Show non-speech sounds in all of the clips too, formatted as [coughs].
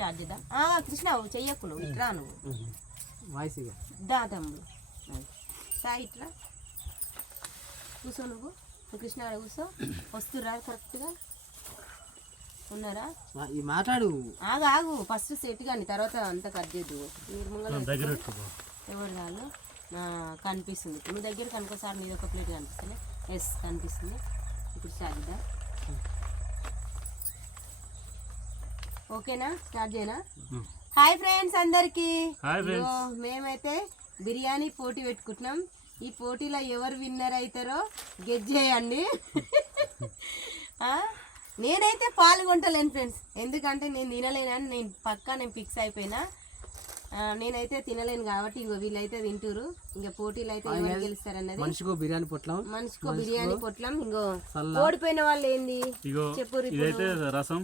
Start చేద్దాం ఆ, కృష్ణ చెయ్యకు నువ్వు ఇట్రా నువ్వు. వాయిస్ దా తమ్ముడు. సా ఇట్రా. కూర్చో నువ్వు. కృష్ణ ఆడ కూర్చో వస్తురా కరెక్ట్గా. ఉన్నారా? మా- ఈ మాట్లాడు. ఆగు ఆగు. ఫస్ట్ సెట్ కానీ తర్వాత అంతా కట్ చేద్దు మీరు ముంగల దగ్గర పెట్టుకో ఎవరు వాళ్ళు నా కనిపిస్తుంది. నువ్వు దగ్గర కనుకోసారి నీది ఒక ప్లేట్ కనిపిస్తుంది. ఎస్ కనిపిస్తుంది. ఇప్పుడు స్టార్ట్ ఓకేనా? స్టార్ట్ చేయనా? హాయ్ ఫ్రెండ్స్ అందరికి. మేమైతే బిర్యానీ పోటీ పెట్టుకుంటున్నాం. ఈ పోటీలో ఎవరు విన్నర్ అవుతారో గెట్ చేయండి? నేనైతే పాల్గొంటలేను ఫ్రెండ్స్. ఎందుకంటే నేను తినలేనని నేను పక్కా నేను ఫిక్స్ అయిపోయినా. నేనైతే తినలేను కాబట్టి ఇంకో వీళ్ళైతే తింటురు ఇంకా పోటీలు అయితే ఎవరు గెలుస్తారన్నది. మనిషికో బిర్యానీ పొట్లం? మనిషికో బిర్యానీ పొట్లం. ఇంకో. ఓడిపోయిన వాళ్ళు ఏంది? చెప్పు రసం.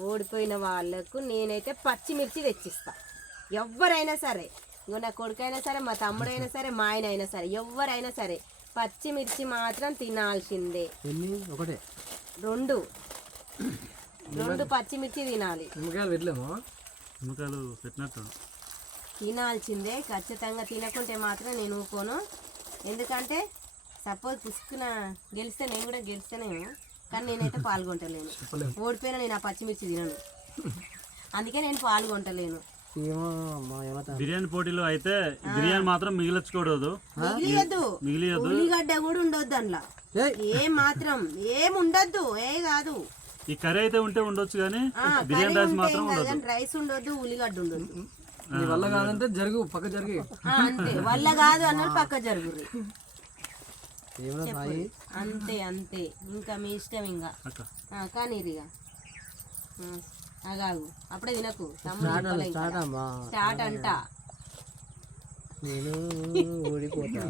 ఓడిపోయిన వాళ్ళకు నేనైతే పచ్చిమిర్చి తెచ్చిస్తా. ఎవరైనా సరే ఇంకో నా కొడుకైనా సరే మా తమ్ముడైనా సరే మా ఆయన అయినా సరే ఎవరైనా సరే పచ్చిమిర్చి మాత్రం తినాల్సిందే. ఒకటే. రెండు. రెండు పచ్చిమిర్చి తినాలి. నిమ్మకాయలు పెట్టినట్టు. తినాల్సిందే ఖచ్చితంగా తినకుంటే మాత్రం నేను ఊకోను. ఎందుకంటే సపోజ్ పుసుకున గెలిస్తే నేను కూడా గెలిస్తేనేమో కానీ నేనైతే పాల్గొంటలేను. ఓడిపోయినా నేను ఆ పచ్చిమిర్చి తినను. అందుకే నేను పాల్గొంటలేను. ఏమో అమ్మా ఏమవుతా బిర్యానీ పోటీలో అయితే బిర్యానీ మాత్రం మిగిలించుకోవద్దు మిగిలియద్దు మిగిలియద్దు ఉల్లిగడ్డ కూడా ఉండొద్దు అందులో. ఏయ్ ఏ మాత్రం ఏం ఉండొద్దు ఏ కాదు. ఈ కర్రీ అయితే ఉంటే ఉండొచ్చు కానీ బిర్యానీ రైస్ మాత్రం ఉండదు. కానీ రైస్ ఉండొద్దు ఉల్లిగడ్డ ఉండొద్దు. నీ వల్ల కాదంటే జరుగు పక్క జరిగి. ఆ, అంతే. వల్ల కాదు అన్నది పక్క సాయి [laughs] అంతే అంతే. ఇంకా మీ ఇష్టం ఇంకా. కానీ అగాగు అప్పుడే తినకు స్టార్ట్ అంట. నేను ఓడిపోతా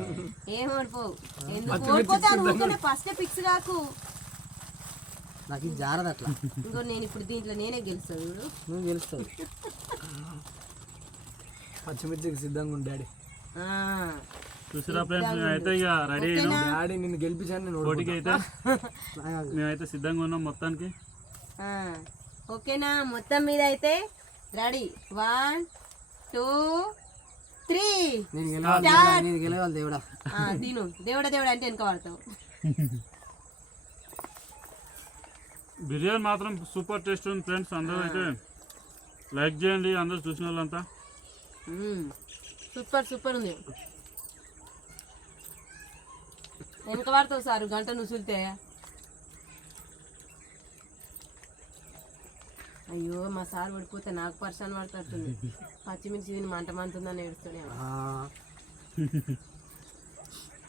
ఏం ఓడిపోవు ఎందుకు ఓడిపోతాను ఫస్ట్ ఫిక్స్ కాకు. నాకు ఇది జారదు అట్లా. ఇంకో నేను ఇప్పుడు దీంట్లో నేనే గెలుస్తాను చూడు. నువ్వు గెలుస్తావు. [laughs] పచ్చిమిర్చికి సిద్ధంగా ఉంది డాడీ. ఆ, చూసిరా ఫ్రెండ్స్ మేమైతే ఇక రెడీ అయినాం. డాడీ నిన్ను గెలిపించాను నేను పోటీకి అయితే [laughs] మేమైతే సిద్ధంగా ఉన్నాం మొత్తానికి. ఆ. ఓకేనా? మొత్తం మీద అయితే రెడీ. One two three. నేను గెలవాలి దేవుడా, నేను గెలవాలి దేవుడా. ఆ, తిను. దేవుడ దేవుడ అంటే వెనక పడతావు [laughs] బిర్యానీ మాత్రం సూపర్ టేస్ట్ ఉంది ఫ్రెండ్స్ అందరూ అయితే లైక్ చేయండి. అందరూ చూసిన వాళ్ళంతా. సూపర్ సూపర్ ఉంది. వెనక పడతావు సారు? గంట నుసులితే? అయ్యో మా సార్ పడిపోతే నాకు పర్సన్ పడుతుంది పచ్చిమిర్చి తిని మంట మంటుందని ఏడుస్తూనే ఆ.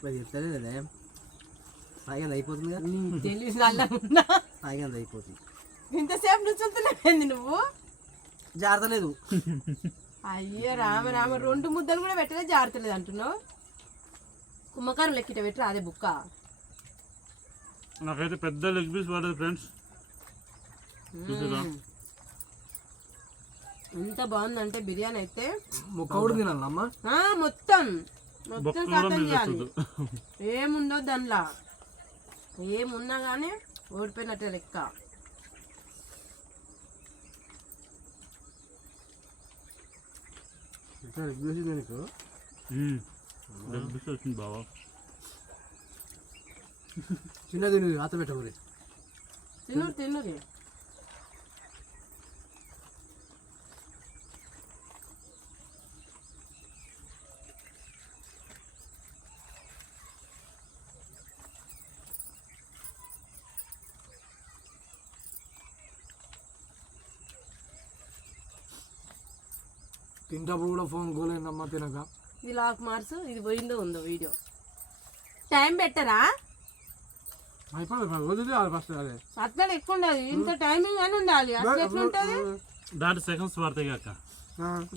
మరి చెప్తానే కదా. సాయిగా అయిపోతుందిగా తెలియదు నల్లా ఉన్నా సాయిగా అయిపోతుంది. ఇంతసేపు నుంచుంటున్నావేంది నువ్వు? జారతలేదు. అయ్యో రామ రామ. రెండు ముద్దలు కూడా పెట్టలే జారుతలేదు అంటున్నావు. కుమ్మకారం లెక్కిట పెట్టరా అదే బుక్క? నాకైతే పెద్ద లెగ్ పీస్ పడదు ఫ్రెండ్స్. ఎంత బాగుందంటే బిర్యానీ అయితే. మొత్తం. మొత్తం కథం చేయాలి. ఏముందో దానిలా. ఏమున్నా కానీ ఓడిపోయినట్టే లెక్క. నీకు? లెగ్ పీస్ వచ్చింది బావా చిన్నది నువ్వు ఆత పెట్టకూరి తిను తిన్నురి తింటప్పుడు కూడా ఫోన్ కోలేనమ్మా తినక ఇది లాక్ మార్సు ఇది పోయిందో ఉందో వీడియో. టైం పెట్టరా? అట్లా ఎక్కువ ఉండాలి ఇంత టైమింగ్ అని ఉండాలి. అట్లా ఎట్లా ఉంటుంది? దాంట్లో సెకండ్స్ పడతాయి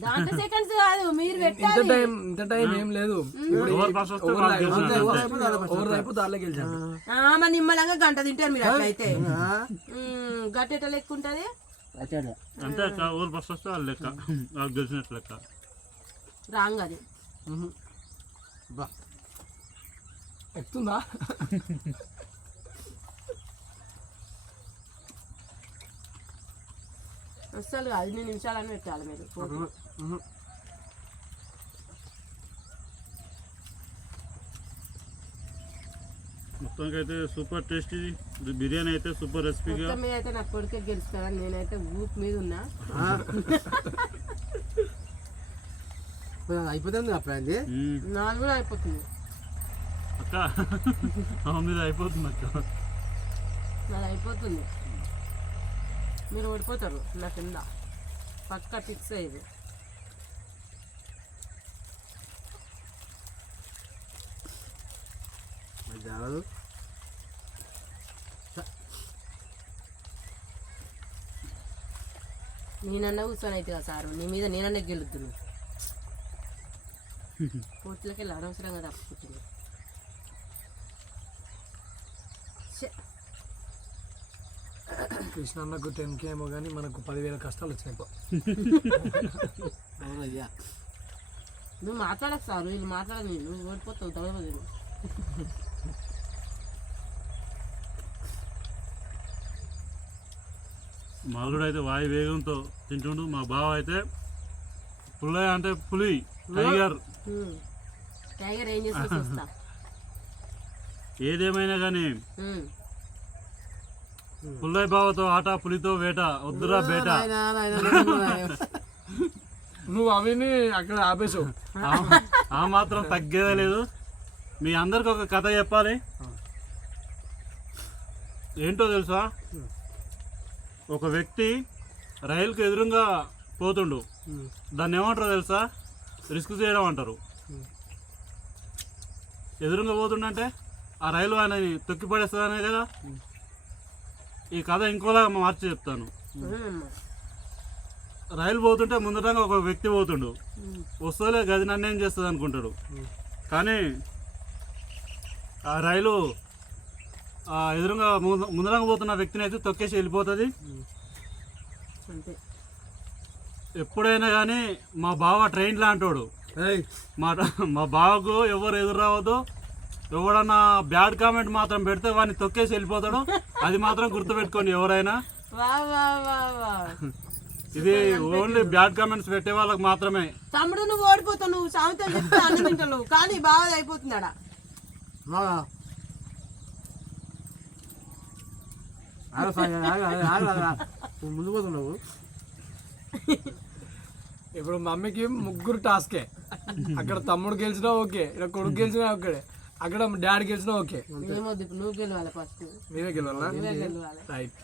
దాంట్లో సెకండ్స్ కాదు మీరు ఇంత పెట్టాలి. టైం ఇంత టైం ఏం లేదు. ఎవరు ఫస్ట్ వస్తే వాళ్ళు గెలిచినట్టు అంతే. ఓవర్ అయిపోతే వాళ్ళే గెలిచాను ఆ, మరి నిమ్మలంగా గంట తింటారు మీరు అట్లయితే. గట్టెట లెక్క ఉంటుంది అంతే అక్క ఎవరు ఫస్ట్ వస్తే వాళ్ళు లెక్క. వాళ్ళు గెలిచినట్టు లెక్క. రాంగ్ అది. ఎక్కుతుందా అస్సలు ఐదు నిమిషాలని పెట్టాలి మీరు. మొత్తానికి అయితే సూపర్ టేస్టీ ఇది. బిర్యానీ అయితే సూపర్ రెసిపీగా. మీద అయితే నా కొడుకే గెలుస్తారని నేనైతే ఊపు మీద ఉన్నా. అయిపోతుంది అప్పుడు. నాది కూడా అయిపోతుంది. అక్క మీద అయిపోతుంది అక్క. నాది అయిపోతుంది. మీరు ఓడిపోతారు నా కింద. పక్క ఫిక్స్ అయ్యేది. జరగదు. నేనన్నా కూర్చొని అయితే కదా సారు? నీ మీద నేనన్నా గెలుద్దును. కోట్లకి వెళ్ళి అనవసరంగా తప్పుకుంటుంది ఛే, కృష్ణ అన్నకు టెన్ కే ఏమో కానీ మనకు పదివేల కష్టాలు వచ్చినాయి అవునయ్యా నువ్వు మాట్లాడకు సారు వీళ్ళు మాట్లాడదు నువ్వు ఓడిపోతావు తడవదు మాలుడు అయితే వాయు వేగంతో తింటుండు. మా బావ అయితే పుల్లయ్య అంటే పులి టైగర్. టైగర్ ఏం చేసి వస్తా ఏదేమైనా కానీ. పుల్లయ్య బావతో ఆట పులితో వేట వద్దురా బేట. నువ్వు అవిని అక్కడ ఆపేసావు. ఆ- ఆ మాత్రం తగ్గేదే లేదు. మీ అందరికి ఒక కథ చెప్పాలి. ఏంటో తెలుసా? ఒక వ్యక్తి రైలుకు ఎదురుగా పోతుండు. దాన్ని ఏమంటారో తెలుసా? రిస్క్ చేయడం అంటారు. ఎదురుగా పోతుండంటే ఆ రైలు ఆయన తొక్కి పడేస్తుందనే కదా? ఈ కథ ఇంకోలా మార్చి చెప్తాను. రైలు పోతుంటే ముందటంగా ఒక వ్యక్తి పోతుండు. వస్తలే గది నన్ను ఏం చేస్తుంది అనుకుంటాడు. కానీ ఆ రైలు ఎదురుగా ముంద- ముందరంగా పోతున్న వ్యక్తిని అయితే తొక్కేసి వెళ్ళిపోతుంది. అంతే. ఎప్పుడైనా కానీ మా బావ ట్రైన్ లాంటోడు. ఏయ్, మా [laughs] మా బావకు ఎవరు ఎదురు రావద్దు. ఎవడన్నా బ్యాడ్ కామెంట్ మాత్రం పెడితే వాడిని తొక్కేసి వెళ్ళిపోతాడు. అది మాత్రం గుర్తుపెట్టుకోండి ఎవరైనా. వా వా వా వా. ఇది ఓన్లీ బ్యాడ్ కామెంట్స్ పెట్టే వాళ్ళకి మాత్రమే. తమ్ముడు నువ్వు ఓడిపోతావు నువ్వు సామెతలు చెప్తే అన్ని తింటావు కానీ బాగా. నువ్వు ముందు పోతున్నావు. ఇప్పుడు మమ్మీకి ముగ్గురు టాస్కే. అక్కడ తమ్ముడు గెలిచినా ఓకే ఇక్కడ కొడుకు గెలిచినా ఓకే అక్కడ డాడీ గెలిచినా ఓకే. నువ్వు గెలవాలి ఫస్ట్ మేమే గెలవాలా? నువ్వే గెలవాలి. రైట్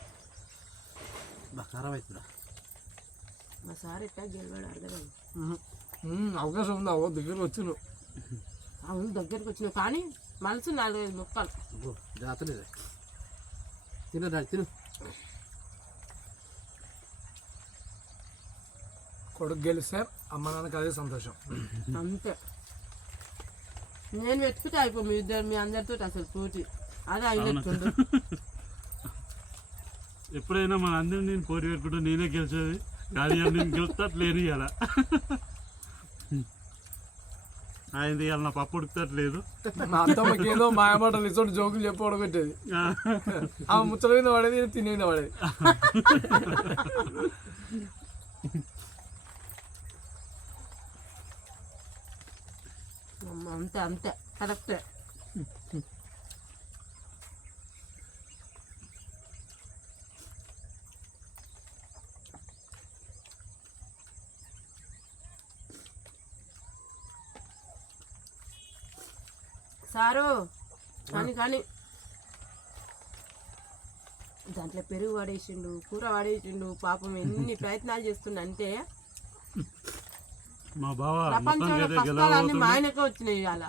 అవకాశం ఉందా? ఓ దగ్గరకు వచ్చి నువ్వు అవును దగ్గరికి వచ్చినావు కానీ మనసు నాలుగైదు ముక్కలు. తిను తిను. కొడుకు గెలిస్తే అమ్మ నాన్నకి అదే సంతోషం. అంతే. నేను వెతుకుతే అయిపో మీ ఇద్దరు మీ అందరితో అసలు పోటీ. అదే అయినట్టుండు ఎప్పుడైనా మన అందరిని నేను పోటీ పెట్టుకుంటే నేనే గెలిచేది. కానీ ఇవాళ నేను గెలుస్తట్లేదు ఇలా ఆయన ఇవాళ నా పప్పు ఉడుకుతట్లేదు. మా అత్తమ్మకి ఏదో మాయమాటలు ఇచ్చోటి జోకులు చెప్పడం పెట్టేది ఆ. ముచ్చట మీద పడేది ఈయన తినే మీద పడేది అమ్మ, అంతే అంతే. కరెక్టే. సారు కానీ కానీ. దాంట్లో పెరుగు పడేసిండు కూర పడేసిండు పాపం ఎన్ని ప్రయత్నాలు చేస్తుండంటే మా బావ మొత్తానికి ప్రపంచంలో అయితే కష్టాలన్నీ మా గెలవబోతుంది ఆయనకే వచ్చినాయి ఇవాళ.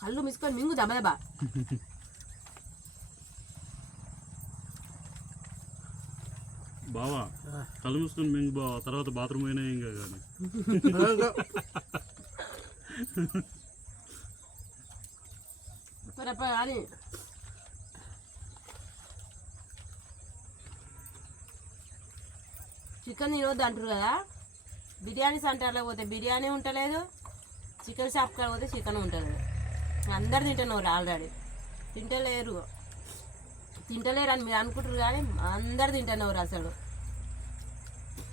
కళ్ళు మిసుకొని మింగు దబదబా బావా కళ్ళు మూసుకొని మింగు బావా తర్వాత బాత్రూమ్ అయినా ఏం కాదు కానీ. పరప కానీ చికెన్ తినవద్దు అంటారు కదా? బిర్యానీ సెంటర్లో పోతే బిర్యానీ ఉంటలేదు చికెన్ షాప్ కాడ పోతే చికెన్ ఉంటలేదు అందరు తింటున్నారు ఆల్రెడీ. తింటలేరు. తింటలేరని మీరు అనుకుంటారు కానీ అందరు తింటున్నారు అసలు.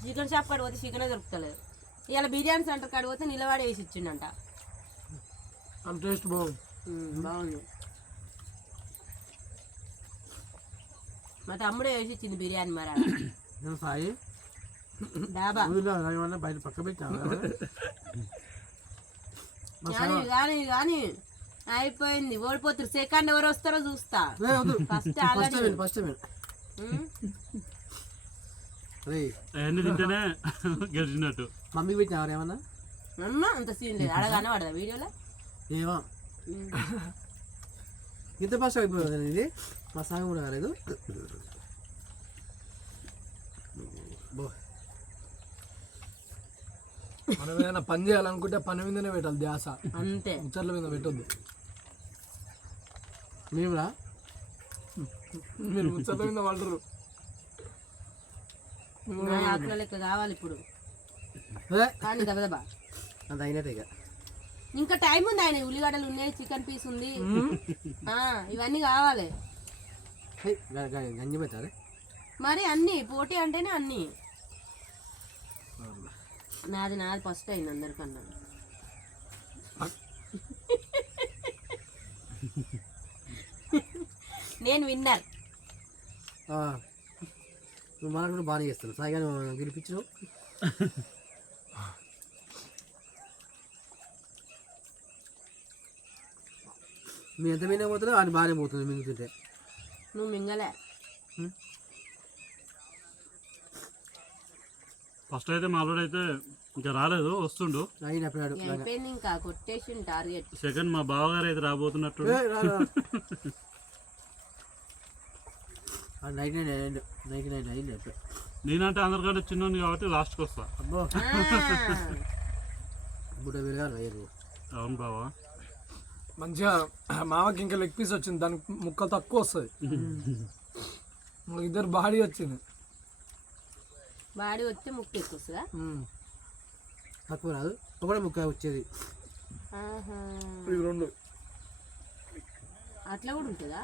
చికెన్ షాప్ కాడ పోతే చికెనే దొరుకుతలేదు. ఇవాళ బిర్యానీ సెంటర్ కాడ పోతే నిలబడి వేసి ఇచ్చిండంట. టేస్ట్ బాగుంది. బాగుంది. మా తమ్ముడే వేసి ఇచ్చింది బిర్యానీ మరి [coughs] సాయి? డాబా. ఊళ్ళో ఏమన్నా బయట పక్క పెట్టాను [laughs] కానీ కానీ కానీ అయిపోయింది. ఓడిపోతారు. సెకండ్ ఎవరు వస్తారో చూస్తా. ఫస్ట్ అవన్నీ తింటేనే గెలిచినట్టు. మమ్మీకి పెట్టినారు ఏమన్నా? అమ్మ అంత సీన్ లేదు. అడగానే పడదా వీడియోలో? ఏమో. ఇంత ఫస్ట్ అయిపోయింది ఇది మా సాంగ్ కూడా కాలేదు. బో. మనం ఏదైనా పని చేయాలనుకుంటే పని మీదనే పెట్టాలి ధ్యాస. అంతే. ముచ్చట్ల మీద పెట్టొద్దు. మీరు కూడా మీరు ముచ్చట్ల మీద పడరు. నా ఆకుల లెక్క కావాలి ఇప్పుడు. కానీ దబదబా అంత అయినట్టే ఇక. ఇంకా టైం ఉంది ఆయన ఉల్లిగడ్డలు ఉన్నాయి చికెన్ పీస్ ఉంది. ఆ, ఇవన్నీ కావాలి. హే, గ- గ- గంజి పెట్టాలి మరి అన్ని పోటీ అంటేనే అన్ని. నాది నాది ఫస్ట్ అయింది అందరికన్నా. నేను విన్నర్. నువ్వు మనకు కూడా బాగానే చేస్తాను సాయిగా నువ్వు గెలిపించు. మీ ఎంత మీద పోతుందో అది బాగానే పోతుంది మింగుతుంటే. నువ్వు మింగలే. ఫస్ట్ అయితే మా అల్లుడు అయితే ఇంకా రాలేదు వస్తుండు. అయినప్పుడు ఇక అయిపోయింది ఇంకా కొట్టేసి టార్గెట్ సెకండ్ మా బావగారు అయితే రాబోతున్నట్టు నైట్ నైన్ అయ్యింది నైట్ నైన్ అయ్యింది అప్పుడు. నేనంటే అందరికంటే చిన్నోని కాబట్టి లాస్ట్కి వస్తా. అబ్బో. అవును బావా. మంచిగా మామకి ఇంకా లెగ్ పీస్ వచ్చింది దానికి ముక్క తక్కువ వస్తుంది ఇద్దరు బాడీ వచ్చింది. బాడీ వచ్చి ముక్కు ఎక్కువ వస్తుందా. తక్కువ రాదు. ఒకటే ముక్క వచ్చేది. రెండు. అట్లా కూడా ఉంటుందా?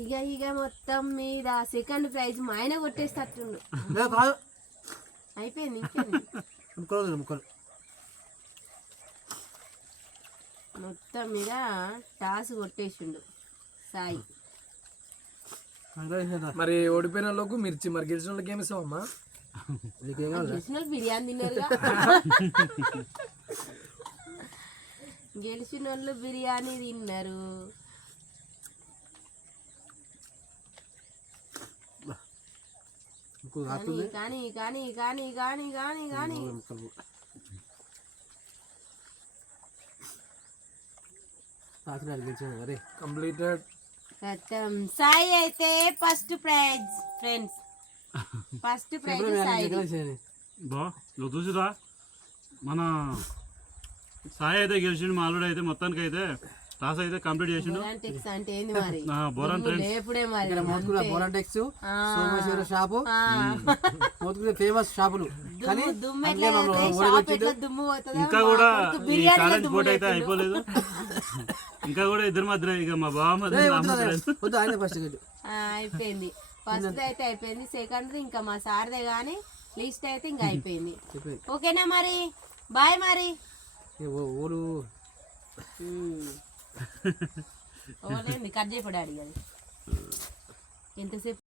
ఇక ఇక మొత్తం మీద సెకండ్ ప్రైజ్ మా ఆయన కొట్టేస్తట్టుండు లే, కాదు. అయిపోయింది ఇంకేంది? ముక్కలు మొత్తం మీద టాస్ కొట్టేసిండు సాయి. మరి ఓడిపోయిన వాళ్ళకు మిర్చి మరి గెలిచిన వాళ్ళకి ఏమి ఇస్తావమ్మా నీకేం కావాలి? గెలిచిన వాళ్ళు బిర్యానీ గెలిచిన వాళ్ళు బిర్యానీ తిన్నారు. కానీ కానీ కానీ కానీ కానీ కానీ అరే కంప్లీటెడ్ సాయి అయితే first prize friends. First [laughs] prize Sai. బా నువ్వు చూసిరా? మన సాయి అయితే గెలిచిండు మా అల్లుడు అయితే మొత్తానికి అయితే టాస్ అయితే కంప్లీట్ చేసిండు. అంటే ఏంది మరి? బోరాన్ మరి. ఇక్కడ మోత్కూర బోరాటెక్స్ ఆ. సోమేశ్వర షాపు. [laughs] మోత్కూర ఫేమస్ షాపులు. ఇంకా కూడా ఈ ఛాలెంజ్ పోటీ అయితే. అయిపోలేదు. [laughs] ఇంకా కూడా ఇద్దరి మధ్య ఇక మా బావ మధ్య ఫస్ట్ అయిపోయింది. ఫస్ట్ అయితే అయిపోయింది. సెకండ్ ఇంకా మా సార్దే కానీ లిస్ట్ అయితే ఇంకా అయిపోయింది. ఓకేనా మరి? బాయ్ మరి. ఓలు. ఓలేండి కట్ చేయపడాడు అది. ఎంతసేపు?